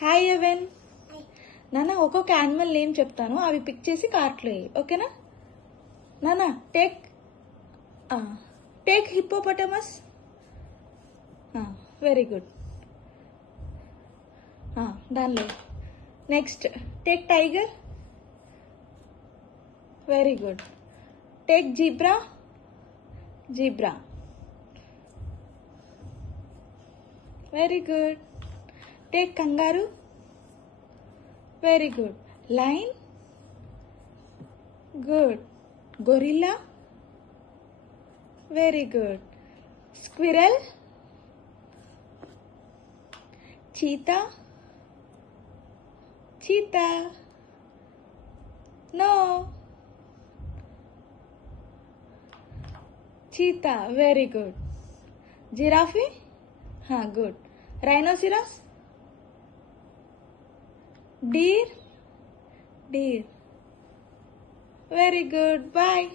Hi even. నాన్న ఒక్కొక్క animal name చెప్తాను, అవి పిక్ చేసి కార్ట్లో వేయి, ఓకేనా? నాన్న టేక్ హిప్పోపటమస్. Very good. దానిలో next take tiger. Very good. Take zebra. Zebra. Very good. Take kangaroo. Very good. Lion. Good. Gorilla. Very good. Squirrel. Cheetah. Cheetah. No. Cheetah. Very good. Giraffe. Good. Rhinoceros. Deer. Deer. Very good. Bye.